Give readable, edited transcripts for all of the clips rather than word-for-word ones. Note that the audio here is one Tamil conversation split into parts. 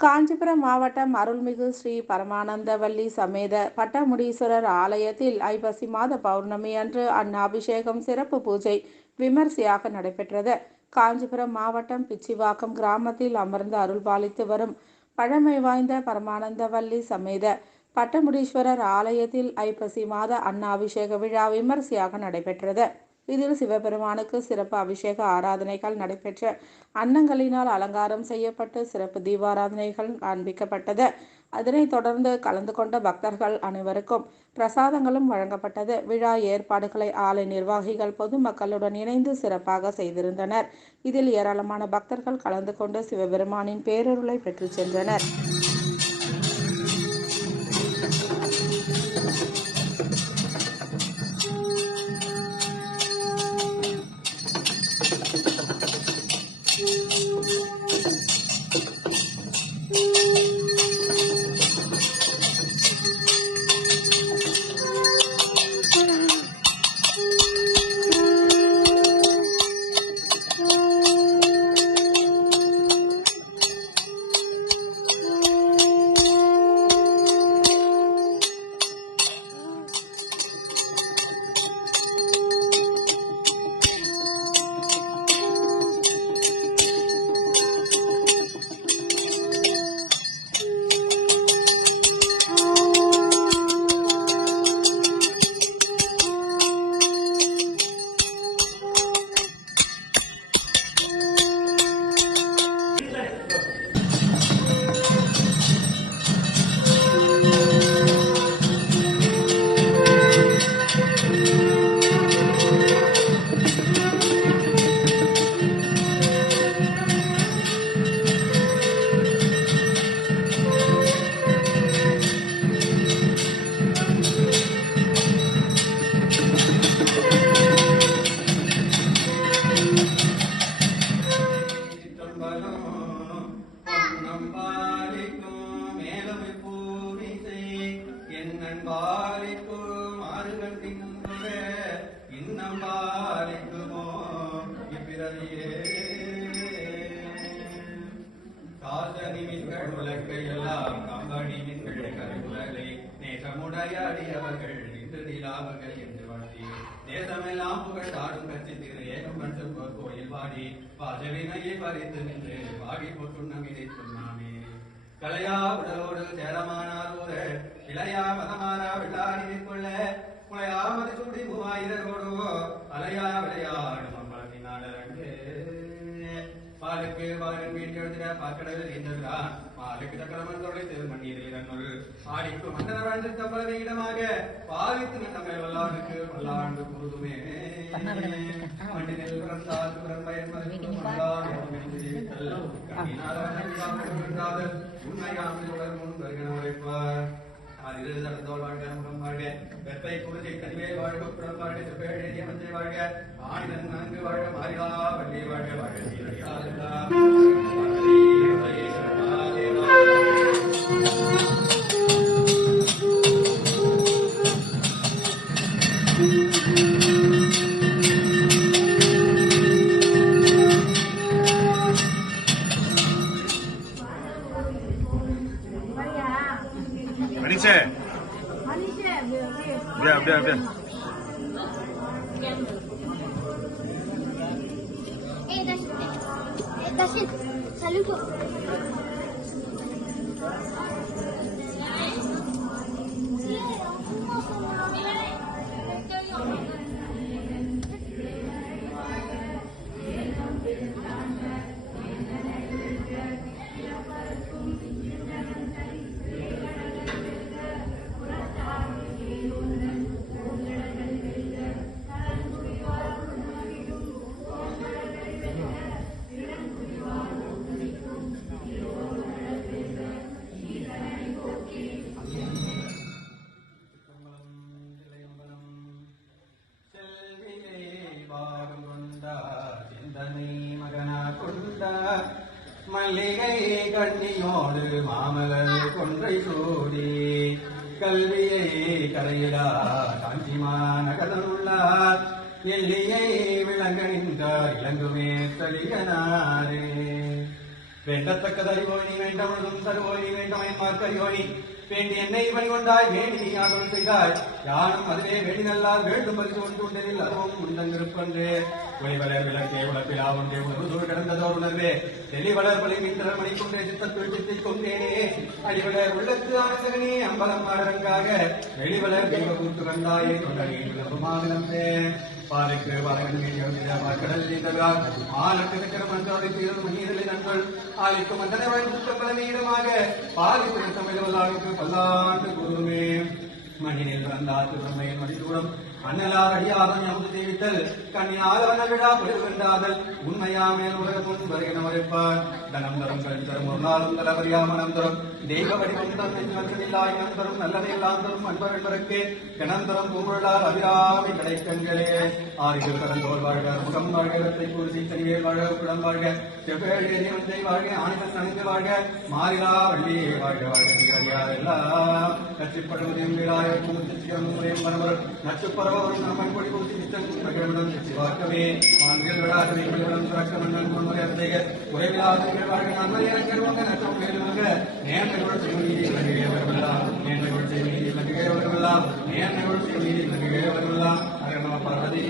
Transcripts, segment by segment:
காஞ்சிபுரம் மாவட்டம் அருள்மிகு ஸ்ரீ பரமானந்தவல்லி சமேத பட்டமுடீஸ்வரர் ஆலயத்தில் ஐப்பசி மாத பௌர்ணமி அன்று அன்னாபிஷேகம் சிறப்பு பூஜை விமர்சையாக நடைபெற்றது. காஞ்சிபுரம் மாவட்டம் பிச்சிவாக்கம் கிராமத்தில் அமர்ந்து அருள்பாலித்து வரும் பழமை வாய்ந்த பரமானந்தவல்லி சமேத பட்டமுடீஸ்வரர் ஆலயத்தில் ஐப்பசி மாத அன்னாபிஷேக விழா விமர்சையாக நடைபெற்றது. இதில் சிவபெருமானுக்கு சிறப்பு அபிஷேக ஆராதனைகள் நடைபெற்ற அன்னங்களினால் அலங்காரம் செய்யப்பட்டு சிறப்பு தீபாராதனைகள் காண்பிக்கப்பட்டது. அதனைத் தொடர்ந்து கலந்து கொண்ட பக்தர்கள் அனைவருக்கும் பிரசாதங்களும் வழங்கப்பட்டது. விழா ஏற்பாடுகளை ஆலய நிர்வாகிகள் பொதுமக்களுடன் இணைந்து சிறப்பாக செய்திருந்தனர். இதில் ஏராளமான பக்தர்கள் கலந்து கொண்டு சிவபெருமானின் பேரருளை பெற்று சென்றனர். உலகையெல்லாம் கம்படி மின்கள் கருவுலகை நேசமுடையாடியவர்கள் இன்று நிலாவகை என்று வாழ்த்தி தேசமெல்லாம் புகழ் தாடும் கட்சி திரு ஏகம் மற்றும் கோயில் பாடி பாஜவினையை பறித்து நின்று பாடி பொற்றுண்ணமிதை சொன்னாமே கலையா உடலோடு சேரமானார் ஊர இளையா மதமாரா விழாடி நிற்கொள்ள முளையா மதிசூடி 3000 அலையா விளையாடும் அம்பலத்தினாளரங்கே பாலுக்கு பாலன் வீட்டு எழுதிட பாக்கடலில் நீந்துகிறான் பாலுக்கு சக்கரமன் தொலை திருமண்ணீரில் ஆடிக்கு மண்டல வாழ்ந்து கப்பலவை இடமாக பாவித்து நட்டமை வல்லாண்டுக்கு பல்லாண்டு கூறுதுமே மண்டினில் பிறந்தால் பிறன்பயன் உண்மையாமல் உடல் முன் வருகிற உழைப்பார் தோல் வாழ்க முகம் வாழ்க வெப்பை குருதி கனிவேல் வாழ்க புறம் வாழ்க செப்பேடிய மஞ்சை வாழ்க ஆணிதன் நன்கு வாழ்க மாறிலா வள்ளி வாழ்க வாழ்க Manice. Biar. Dasin, salut. மல்லிகை கண்ணியோடு மாமலர் கொன்றை சூடி கல்வியை கரையிலா காஞ்சிமா நகருள்ளார் நெல்லியை விளங்க நின்றார் இளங்குமே தலிகனாரே வேண்டத்தக்கதறிவோனி வேண்டவனும் தருவோனி வேண்டமையன்மார்க்கறிவோனி வேண்டி என்னை பணிகொண்டாய் வேண்டி நீ ஆகலும் செய்தாய் யானும் அதுவே வேண்டி நல்லால் வேண்டும் பரிசு ஒன்று உண்டனில் அதுவும் உண்டங்கிருப்பன்றே ஒளிவளர் விளக்கே உழப்பிலாவொன்றே உணர்வு கிடந்ததோர் உணர்வே தெளிவளர் பலி மீன்தளர் மணிக்குன்றே சித்தத்துள் சித்திக் கொண்டேனே அடிவளர் உள்ளத்து ஆனந்தகனே அம்பலம் ஆடரங்காக வெளிவளர் தெய்வ கூத்து கண்டாயே தொண்டனே விளம்புமாக நம்பேன் பாதைக்கு கடல் நீந்ததால் ஆளுக்கு சக்கர மன்றோடு தீரும் நீரில் நண்பள் ஆளுக்கு மந்தனை வாழ்ந்து பலனீடமாக பாலிப்பு தமிழ் பல்லாண்டு குருமே மண்ணினில் பிறந்தாத்து பிரம்மையின் மதிதூரம் அண்ணலார் அடியாதன் அமுது தெரிவித்தல் கண்ணினால் வண்ண விழா பொழுதுகின்றாதல் உண்மையாமேல் உலகமுன் வருகின உரைப்பார் தனம் தரும் கல் தரும் ஒரு நாளும் தலவரியா மனம் தரும் தெய்வ வடிவம் தன்னில்லாய் இனம் தரும் நல்லதை எல்லாம் தரும் அன்பர் என்பதற்கே கணம் தரும் பூங்குழலால் அபிராமி கடைக்கண்களே ஆரிகள் கடந்தோல் வாழ்க முகம் வாழ்க வெப்பை கூறுசி தனிவேல் வாழ்க குடம் வாழ்க செவ்வேழி வந்தை வாழ்க ஆணிதன் நனைந்து வாழ்க மாறிலா வள்ளி வாழ்க வாழ்க எல்லாம் கட்சிப்படுவதையும் நச்சுப்பரவ நம்மன் கொடி கொடுத்து நித்தம் சிவாக்கவே ஆண்கள் விடாதவை சுரக்க மன்னன் முன்முறை குறைவிலாத வாழ்க நன்மையாக நச்சம் மேலுவாங்க நேர்மைகள் செய்வீதி இலங்கையே வருவலாம் நேர்மைகள் செய்வீதி இலங்கையே வருவலாம் நேர்மைகள் செய்வீதி இலங்கையே வருவலாம் அக நம பார்வதி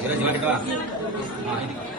Kira-kira